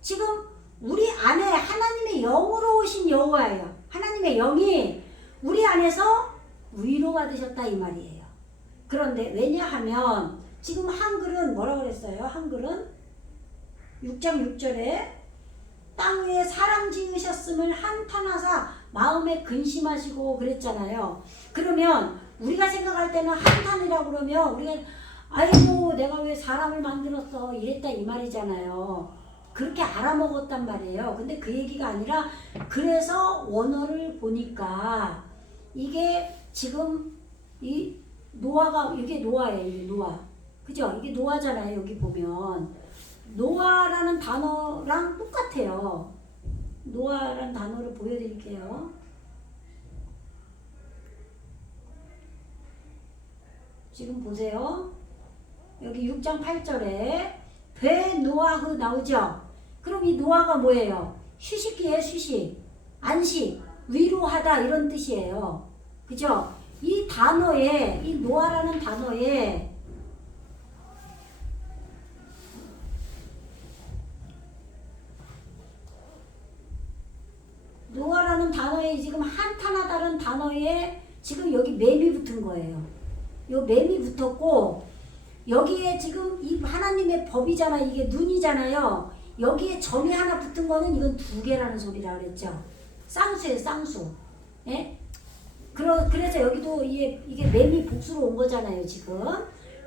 지금 우리 안에 하나님의 영으로 오신 여호와예요. 하나님의 영이 우리 안에서 위로받으셨다, 이 말이에요. 그런데 왜냐하면 지금 한글은 뭐라고 그랬어요? 한글은 6장 6절에 땅 위에 사람 지으셨음을 한탄하사 마음에 근심하시고 그랬잖아요. 그러면 우리가 생각할 때는 한탄이라고 그러면 우리가 아이고 내가 왜 사람을 만들었어 이랬다, 이 말이잖아요. 그렇게 알아먹었단 말이에요. 근데 그 얘기가 아니라, 그래서 원어를 보니까 이게 지금 이 노아가, 이게 노아예요. 이게 노아. 그죠? 이게 노아잖아요. 여기 보면 노아라는 단어랑 똑같아요. 노아라는 단어를 보여드릴게요. 지금 보세요. 여기 6장 8절에 배 노아흐 나오죠? 그럼 이 노아가 뭐예요? 휴식기예요, 휴식. 안식, 위로하다, 이런 뜻이에요. 그죠? 이 단어에, 이 노아라는 단어에 노아라는 단어에 지금 한탄하다는 단어에 지금 여기 맴이 붙은 거예요. 요 맴이 붙었고, 여기에 지금 이 하나님의 법이잖아. 이게 눈이잖아요. 여기에 점이 하나 붙은 거는 이건 두 개라는 소리라 그랬죠. 쌍수예요, 쌍수. 예? 그래서 여기도 이게 맴이 복수로 온 거잖아요, 지금.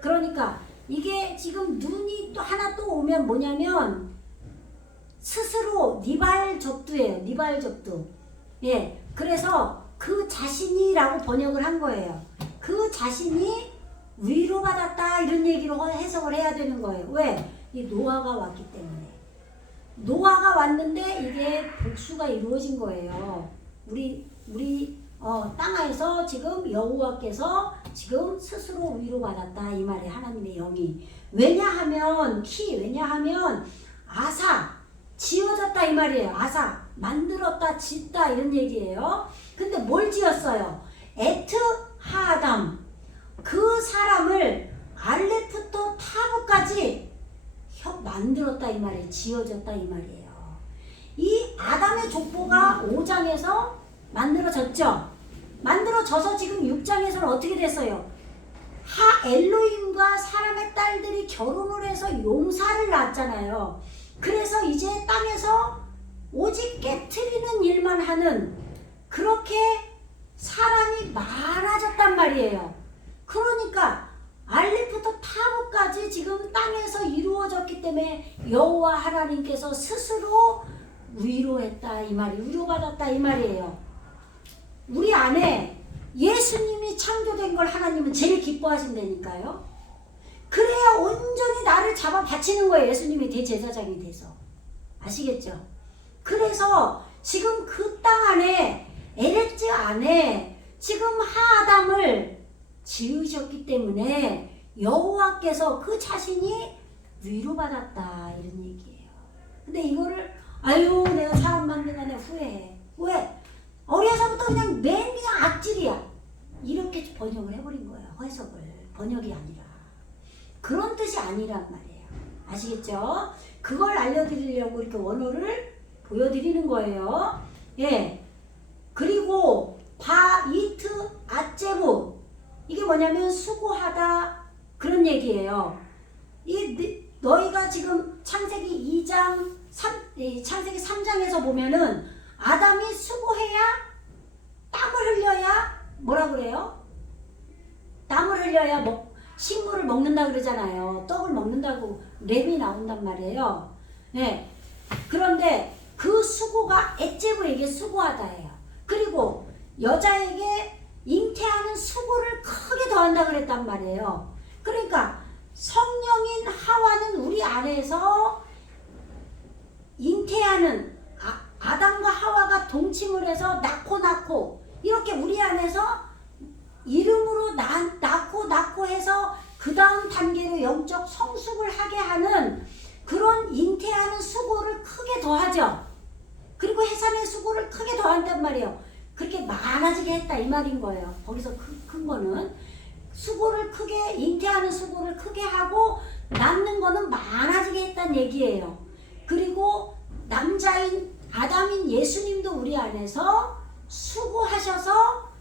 그러니까 이게 지금 눈이 또 하나 또 오면 뭐냐면 스스로 니발적두예요, 니발적두. 예. 그래서 그 자신이라고 번역을 한 거예요. 그 자신이 위로받았다, 이런 얘기로 해석을 해야 되는 거예요. 왜? 이 노아가 왔기 때문에. 노아가 왔는데 이게 복수가 이루어진 거예요. 우리 땅에서 지금 여호와께서 지금 스스로 위로받았다 이 말이에요. 하나님의 영이. 왜냐하면 아사 지어졌다 이 말이에요. 아사 만들었다 짓다 이런 얘기예요. 근데 뭘 지었어요? 에트 하담 그 사람을 알레프토 타브까지 만들었다 이 말이에요. 지어졌다 이 말이에요. 이 아담의 족보가 5장에서 만들어졌죠. 만들어져서 지금 6장에서는 어떻게 됐어요? 엘로힘과 사람의 딸들이 결혼을 해서 용사를 낳았잖아요. 그래서 이제 땅에서 오직 깨트리는 일만 하는 그렇게 사람이 많아졌단 말이에요. 그러니까 알리부터 타브까지 지금 땅에서 이루어졌기 때문에 여호와 하나님께서 스스로 위로했다 이 말이 위로받았다 이 말이에요. 우리 안에 예수님이 창조된 걸 하나님은 제일 기뻐하신다니까요. 그래야 온전히 나를 잡아 바치는 거예요. 예수님이 대제사장이 돼서. 아시겠죠? 그래서 지금 그 땅 안에 에레츠 안에 지금 하아담을 지으셨기 때문에 여호와께서 그 자신이 위로받았다 이런 얘기예요. 근데 이거를 내가 사람 만든 안에 후회해. 왜? 어려서부터 그냥 악질이야. 이렇게 번역을 해버린 거예요. 해석을. 번역이 아니라. 그런 뜻이 아니란 말이에요. 아시겠죠? 그걸 알려드리려고 이렇게 원어를 보여드리는 거예요. 예. 그리고 바이트 아제부 이게 뭐냐면 수고하다 그런 얘기예요. 너희가 지금 창세기 3장에서 보면은 아담이 수고해야 땀을 흘려야 뭐라 그래요? 땀을 흘려야 식물을 먹는다 그러잖아요. 떡을 먹는다고 랩이 나온단 말이에요. 네. 그런데 그 수고가 엣제브에게 수고하다예요. 그리고 여자에게 잉태하는 수고를 크게 더한다 그랬단 말이에요. 그러니까 성령인 하와는 우리 안에서 잉태하는 아담과 하와가 동침을 해서 낳고 이렇게 우리 안에서 이름으로 낳고 해서 그 다음 단계로 영적 성숙을 하게 하는 그런 잉태하는 수고를 크게 더하죠. 그리고 해산의 수고를 크게 더한단 말이에요. 그렇게 많아지게 했다 이 말인 거예요. 거기서 큰 거는 수고를 크게 잉태하는 수고를 크게 하고 낳는 거는 많아지게 했다는 얘기예요. 그리고 남자인 아담인 예수님도 우리 안에서 수고하셔서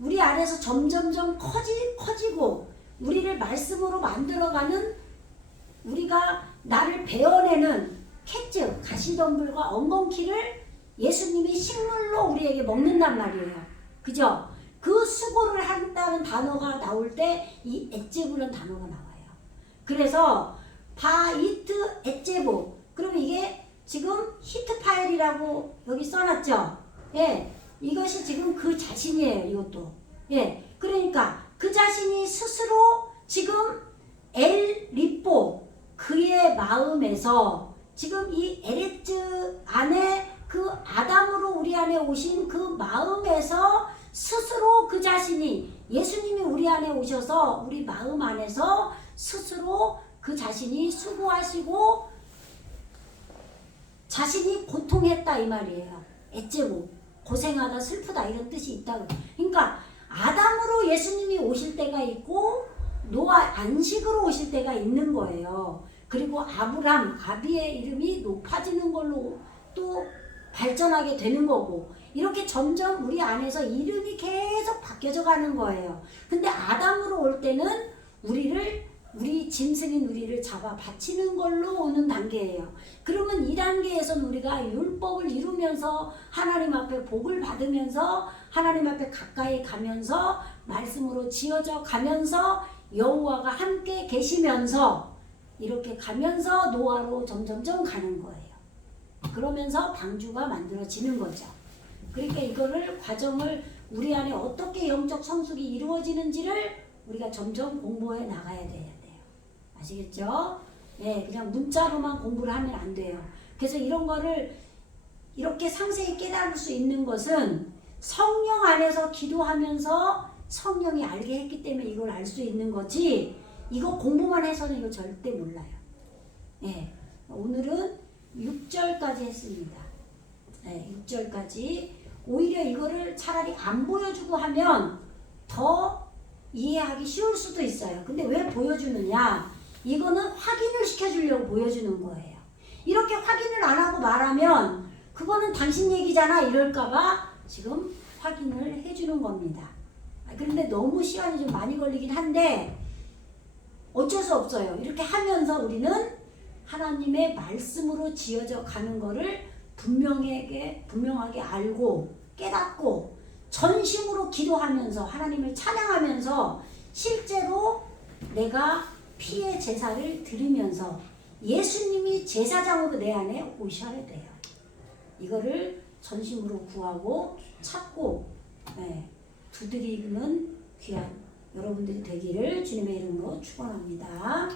우리 안에서 점점점 커지고 우리를 말씀으로 만들어가는 우리가 나를 베어내는 캣즈 가시덤불과 엉겅퀴를 예수님이 식물로 우리에게 먹는단 말이에요. 그죠? 그 수고를 한다는 단어가 나올 때 이 엣제부라는 단어가 나와요. 그래서 바이트 엣제부 그럼 이게 지금 히트 파일이라고 여기 써놨죠? 예, 이것이 지금 그 자신이에요. 이것도. 예, 그러니까 그 자신이 스스로 지금 리뽀 그의 마음에서 지금 이 에레츠 안에 그 아담으로 우리 안에 오신 그 마음에서 스스로 그 자신이 예수님이 우리 안에 오셔서 우리 마음 안에서 스스로 그 자신이 수고하시고 자신이 고통했다 이 말이에요. 엣제고 고생하다 슬프다 이런 뜻이 있다고. 그러니까 아담으로 예수님이 오실 때가 있고 노아 안식으로 오실 때가 있는 거예요. 그리고 아비의 이름이 높아지는 걸로 또 발전하게 되는 거고 이렇게 점점 우리 안에서 이름이 계속 바뀌어져 가는 거예요. 근데 아담으로 올 때는 우리 짐승인 우리를 잡아 바치는 걸로 오는 단계예요. 그러면 이 단계에서는 우리가 율법을 이루면서 하나님 앞에 복을 받으면서 하나님 앞에 가까이 가면서 말씀으로 지어져 가면서 여호와가 함께 계시면서 이렇게 가면서 노아로 점점점 가는 거예요. 그러면서 방주가 만들어지는 거죠. 그러니까 이거를 과정을 우리 안에 어떻게 영적 성숙이 이루어지는지를 우리가 점점 공부해 나가야 돼요. 아시겠죠? 예, 그냥 문자로만 공부를 하면 안 돼요. 그래서 이런 거를 이렇게 상세히 깨달을 수 있는 것은 성령 안에서 기도하면서 성령이 알게 했기 때문에 이걸 알 수 있는 거지, 이거 공부만 해서는 이거 절대 몰라요. 예, 오늘은 6절까지 했습니다. 예, 6절까지. 오히려 이거를 차라리 안 보여주고 하면 더 이해하기 쉬울 수도 있어요. 근데 왜 보여주느냐? 이거는 확인을 시켜주려고 보여주는 거예요. 이렇게 확인을 안 하고 말하면 그거는 당신 얘기잖아 이럴까봐 지금 확인을 해주는 겁니다. 그런데 너무 시간이 좀 많이 걸리긴 한데 어쩔 수 없어요. 이렇게 하면서 우리는 하나님의 말씀으로 지어져 가는 거를 분명하게 알고 깨닫고 전심으로 기도하면서 하나님을 찬양하면서 실제로 내가 피의 제사를 드리면서 예수님이 제사장으로 내 안에 오셔야 돼요. 이거를 전심으로 구하고 찾고 두드리는 귀한 여러분들이 되기를 주님의 이름으로 축원합니다.